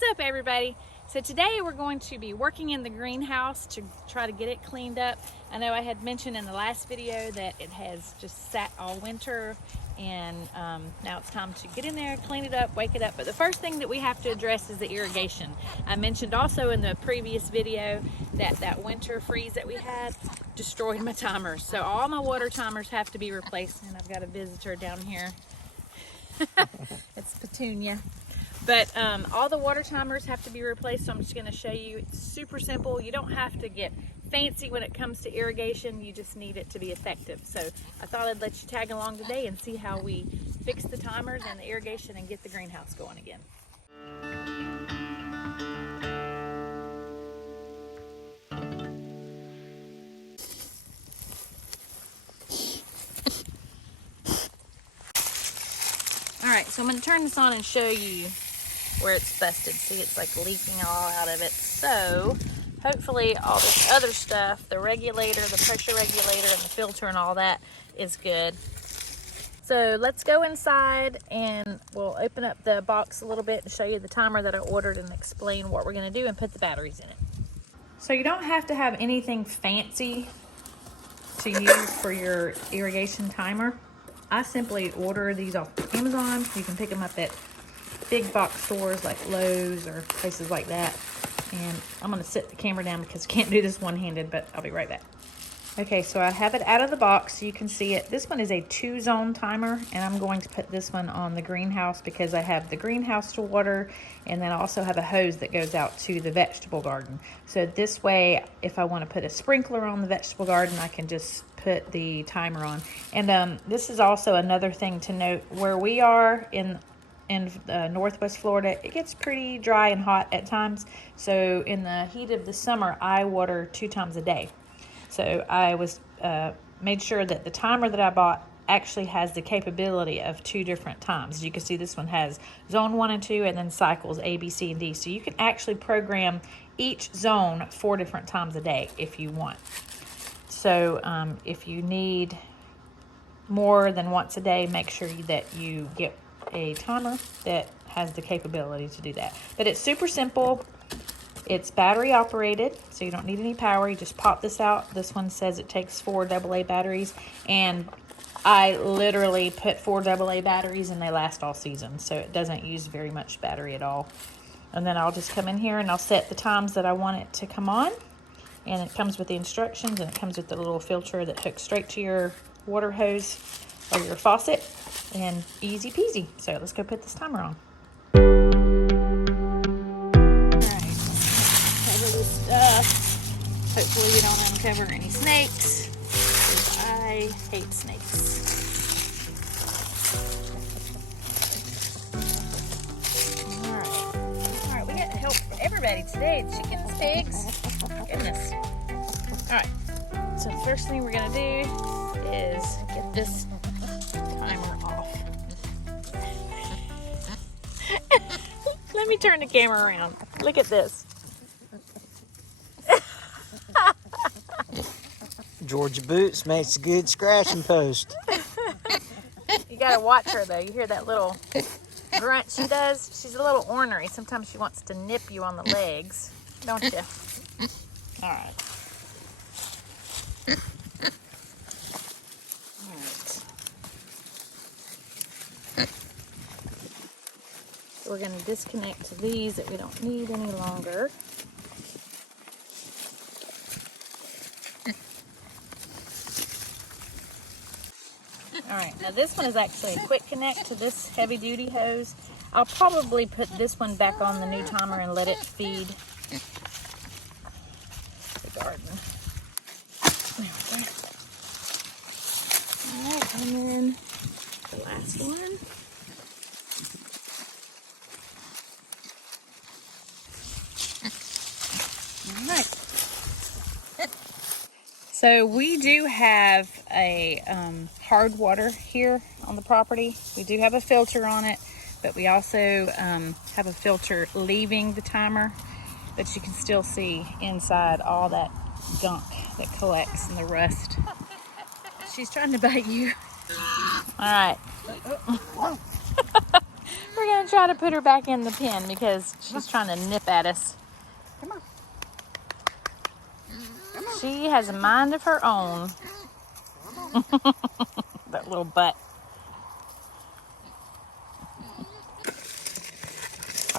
What's up, everybody? So today we're going to be working in the greenhouse to try to get it cleaned up. I know I had mentioned in the last video that it has just sat all winter, and now it's time to get in there, clean it up, wake it up. But the first thing that we have to address is the irrigation. I mentioned also in the previous video that that winter freeze that we had destroyed my timers. So all my water timers have to be replaced, and I've got a visitor down here. It's Petunia. But all the water timers have to be replaced, so I'm just going to show you. It's super simple. You don't have to get fancy when it comes to irrigation. You just need it to be effective. So I thought I'd let you tag along today and see how we fix the timers and the irrigation and get the greenhouse going again. Alright, so I'm going to turn this on and show you where it's busted. See, it's like leaking all out of it. So hopefully all this other stuff, the regulator, the pressure regulator, and the filter and all that is good. So let's go inside and we'll open up the box a little bit and show you the timer that I ordered and explain what we're going to do and put the batteries in it. So you don't have to have anything fancy to use for your irrigation timer. I simply order these off Amazon. You can pick them up at big box stores like Lowe's or places like that. And I'm going to sit the camera down because I can't do this one-handed, but I'll be right back. Okay, so I have it out of the box so you can see it. This one is a 2-zone timer, and I'm going to put this one on the greenhouse because I have the greenhouse to water, and then I also have a hose that goes out to the vegetable garden. So this way, if I want to put a sprinkler on the vegetable garden, I can just put the timer on. And this is also another thing to note. Where we are in Northwest Florida, it gets pretty dry and hot at times. So in the heat of the summer, I water 2 times a day. So I made sure that the timer that I bought actually has the capability of 2 different times. As you can see, this one has zone 1 and 2 and then cycles A, B, C, and D. So you can actually program each zone 4 different times a day if you want. So if you need more than once a day, make sure that you get a timer that has the capability to do that. But it's super simple. It's battery operated, so you don't need any power. You just pop this out. This one says it takes 4 AA batteries, and I literally put 4 AA batteries and they last all season, so it doesn't use very much battery at all. And then I'll just come in here and I'll set the times that I want it to come on, and it comes with the instructions, and it comes with the little filter that hooks straight to your water hose or your faucet, and easy peasy. So let's go put this timer on. Alright, cover this stuff. Hopefully we don't uncover any snakes, because I hate snakes. Alright, we got help from everybody today. Chickens, pigs, goodness. Alright, so the first thing we're going to do is get this timer off. Let me turn the camera around. Look at this. Georgia Boots makes a good scratching post. You gotta watch her though. You hear that little grunt she does? She's a little ornery. Sometimes she wants to nip you on the legs, don't you? All right. We're going to disconnect these that we don't need any longer. Alright, now this one is actually a quick connect to this heavy duty hose. I'll probably put this one back on the new timer and let it feed the garden. There we go. Alright, and then the last one. So we do have a hard water here on the property. We do have a filter on it, but we also have a filter leaving the timer, but you can still see inside all that gunk that collects and the rust. She's trying to bite you. All right. We're gonna try to put her back in the pen because she's trying to nip at us. Come on. Come on. She has a mind of her own. That little butt.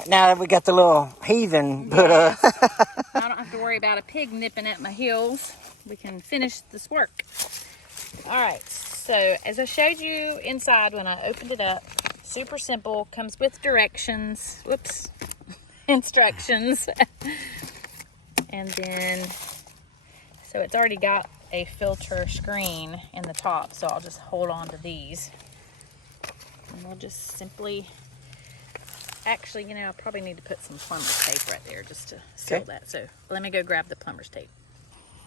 Now that we got the little heathen put up. I don't have to worry about a pig nipping at my heels. We can finish this work. All right, so as I showed you inside when I opened it up, super simple, comes with directions. Whoops, instructions. And then, so it's already got a filter screen in the top, so I'll just hold on to these. And we'll just simply, actually, you know, I probably need to put some plumber's tape right there just to seal that. So let me go grab the plumber's tape.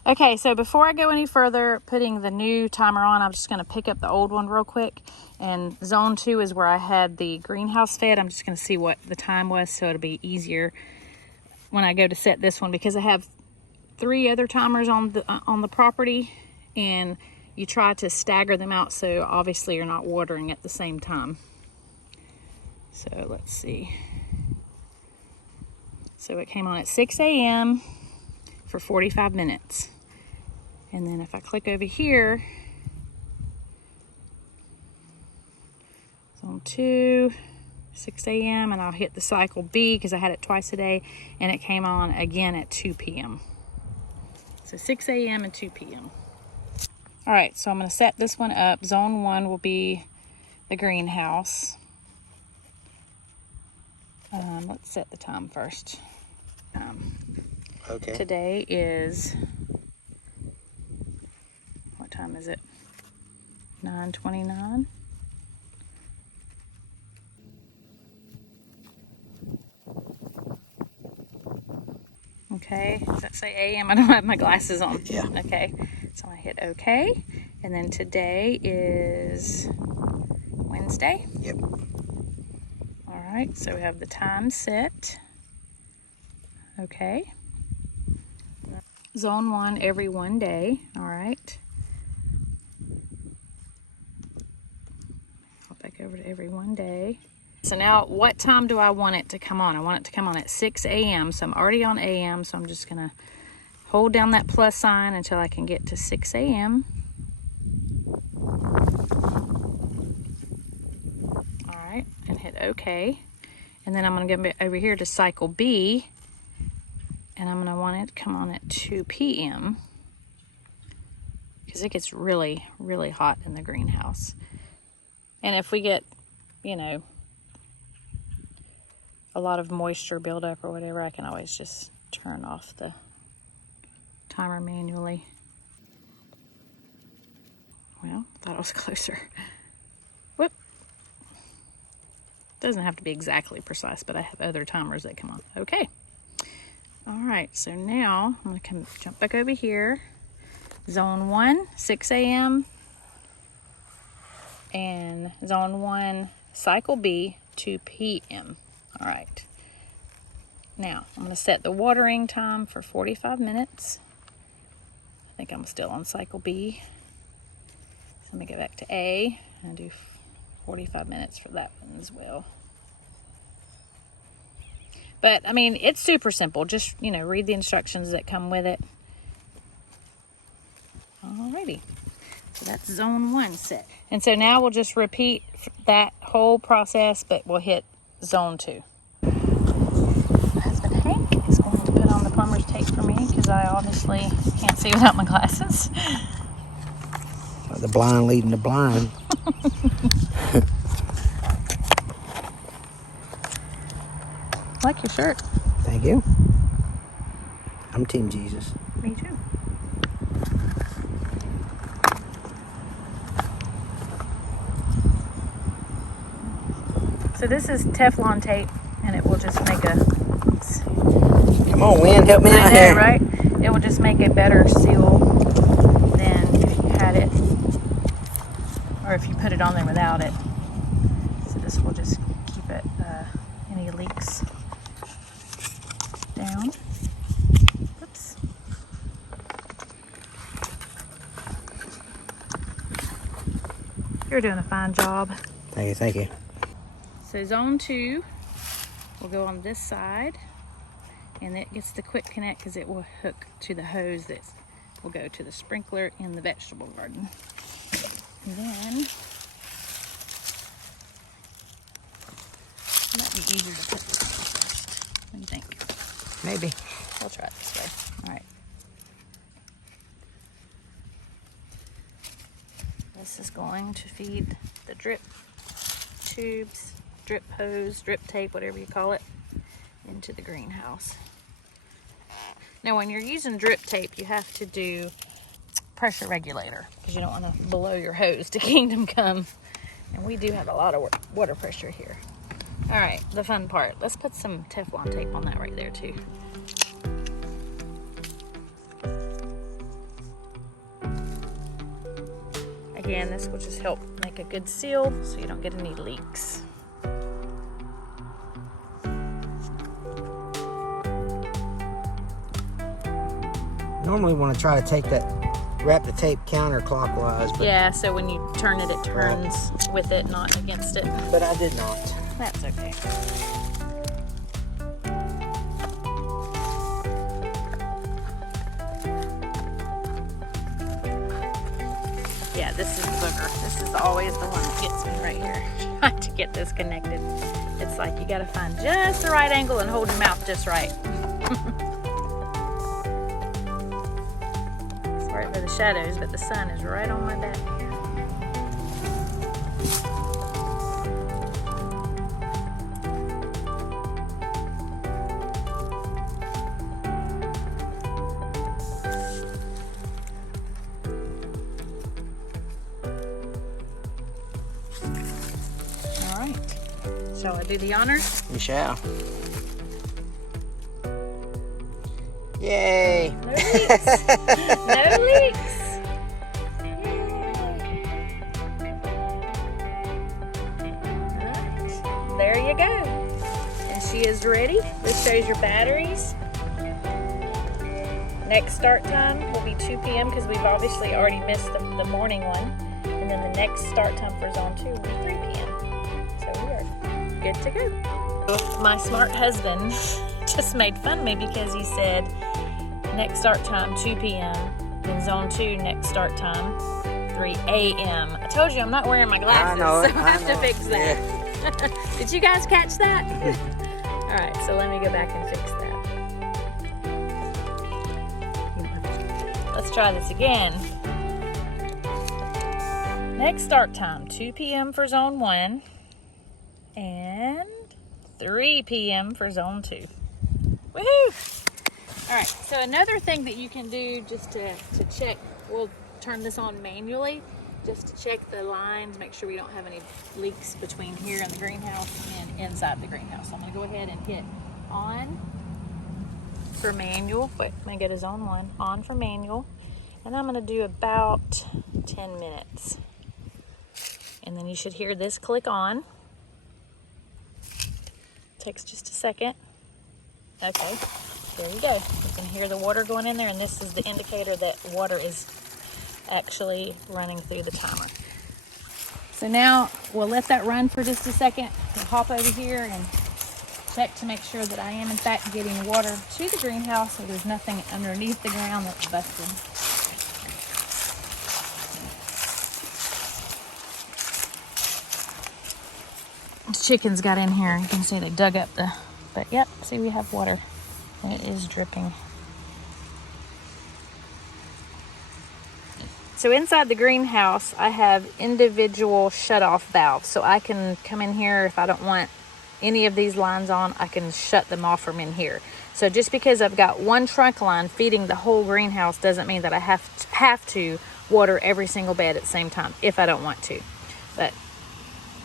Okay, so before I go any further putting the new timer on, I'm just gonna pick up the old one real quick. And zone 2 is where I had the greenhouse fed. I'm just gonna see what the time was so it'll be easier when I go to set this one, because I have 3 other timers on the property, and you try to stagger them out so obviously you're not watering at the same time. So let's see. So it came on at 6 a.m. for 45 minutes. And then if I click over here, zone 2, 6 a.m. and I'll hit the cycle B because I had it twice a day, and it came on again at 2 p.m. So 6 a.m. and 2 p.m. All right, so I'm gonna set this one up. Zone 1 will be the greenhouse. Let's set the time first. Okay. Today is, what time is it? 9:29. Okay, does that say AM? I don't have my glasses on. Yeah. Okay, so I hit OK. And then today is Wednesday. Yep. All right, so we have the time set. Okay. Zone 1 every 1 day. All right. Hop back over to every 1 day. So now what time do I want it to come on? I want it to come on at 6 a.m. So I'm already on AM, so I'm just gonna hold down that plus sign until I can get to 6 a.m. All right, and hit OK. And then I'm gonna go over here to cycle B, and I'm gonna want it to come on at 2 p.m. because it gets really, really hot in the greenhouse. And if we get, you know, a lot of moisture buildup or whatever, I can always just turn off the timer manually. Well, thought it was closer. Whoop. Doesn't have to be exactly precise, but I have other timers that come on. Okay. All right, so now I'm gonna jump back over here. Zone 1, 6 a.m. and zone 1, cycle B, 2 p.m. All right. Now I'm gonna set the watering time for 45 minutes. I think I'm still on cycle B. So let me go back to A and do 45 minutes for that one as well. But I mean, it's super simple. Just, you know, read the instructions that come with it. Alrighty. So that's zone 1 set. And so now we'll just repeat that whole process, but we'll hit zone 2. My husband Hank is going to put on the plumber's tape for me because I obviously can't see without my glasses. The blind leading the blind. I like your shirt. Thank you. I'm Team Jesus. Me too. So this is Teflon tape, and it will just make a, let's see. Come on, Win, help me out There, here. right? It will just make a better seal than if you had it, or if you put it on there without it. So this will just keep it, any leaks down. Oops. You're doing a fine job. Thank you, thank you. So zone 2 will go on this side, and it gets the quick connect because it will hook to the hose that will go to the sprinkler in the vegetable garden. And then it might be easier to put this first. What do you think? Maybe. I'll try it this way. All right. This is going to feed the drip tubes, drip hose, drip tape, whatever you call it, into the greenhouse. Now when you're using drip tape, you have to do pressure regulator because you don't want to blow your hose to kingdom come. And we do have a lot of water pressure here. All right, the fun part. Let's put some Teflon tape on that right there too. Again, this will just help make a good seal so you don't get any leaks. Normally want to try to take that, wrap the tape counterclockwise, but, Yeah, so when you turn it, it turns with it, not against it. but I did not. That's okay. Yeah, this is the booger. This is always the one that gets me right here. Trying to get this connected. It's like you gotta find just the right angle and hold your mouth just right. Sorry for the shadows, but the sun is right on my back here. All right, shall I do the honors? You shall. Yay! No leaks. No leaks. Alright, there you go. And she is ready. This shows your batteries. Next start time will be 2 p.m. because we've obviously already missed the morning one. And then the next start time for zone 2 will be 3 p.m. So we are good to go. My smart husband just made fun of me because he said next start time 2 p.m. then zone 2 next start time 3 a.m. I told you I'm not wearing my glasses, so I have to fix that. Yeah. Did you guys catch that? All right, so let me go back and fix that. Let's try this again. Next start time 2 p.m. for zone 1 and 3 p.m. for zone 2. Woohoo! All right, so another thing that you can do just to check, we'll turn this on manually, just to check the lines, make sure we don't have any leaks between here and the greenhouse and inside the greenhouse. So I'm gonna go ahead and hit on for manual. Wait, I'm gonna go to zone 1, on for manual, and I'm gonna do about 10 minutes. And then you should hear this click on. Takes just a second. Okay, there you go. You can hear the water going in there, and this is the indicator that water is actually running through the timer. So now we'll let that run for just a second. We'll hop over here and check to make sure that I am in fact getting water to the greenhouse, so there's nothing underneath the ground that's busted. Chickens got in here. You can see they dug up but yep, see we have water. It is dripping. So inside the greenhouse, I have individual shut-off valves. So I can come in here if I don't want any of these lines on, I can shut them off from in here. So just because I've got one trunk line feeding the whole greenhouse doesn't mean that I have to water every single bed at the same time if I don't want to. But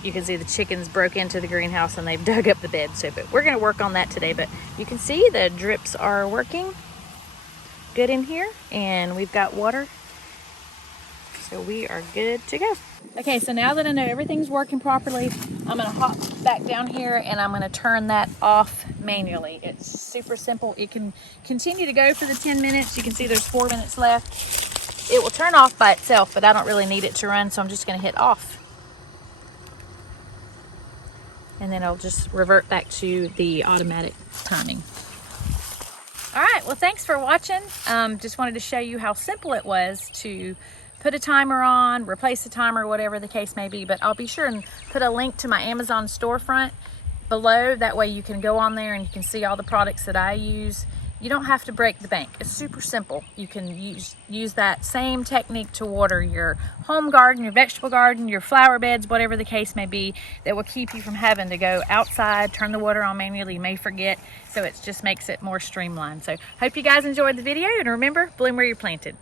you can see the chickens broke into the greenhouse and they've dug up the bed. So, but we're going to work on that today. But you can see the drips are working good in here, and we've got water. So we are good to go. Okay, so now that I know everything's working properly, I'm going to hop back down here and I'm going to turn that off manually. It's super simple. It can continue to go for the 10 minutes. You can see there's 4 minutes left. It will turn off by itself, but I don't really need it to run, so I'm just going to hit off. and then it'll just revert back to the automatic timing. All right, well, thanks for watching. Just wanted to show you how simple it was to put a timer on, replace the timer, whatever the case may be. But I'll be sure and put a link to my Amazon storefront below. That way you can go on there and you can see all the products that I use. You don't have to break the bank. It's super simple. You can use that same technique to water your home garden, your vegetable garden, your flower beds, whatever the case may be, that will keep you from having to go outside, turn the water on manually. You may forget, so it just makes it more streamlined. So hope you guys enjoyed the video, and remember, bloom where you're planted.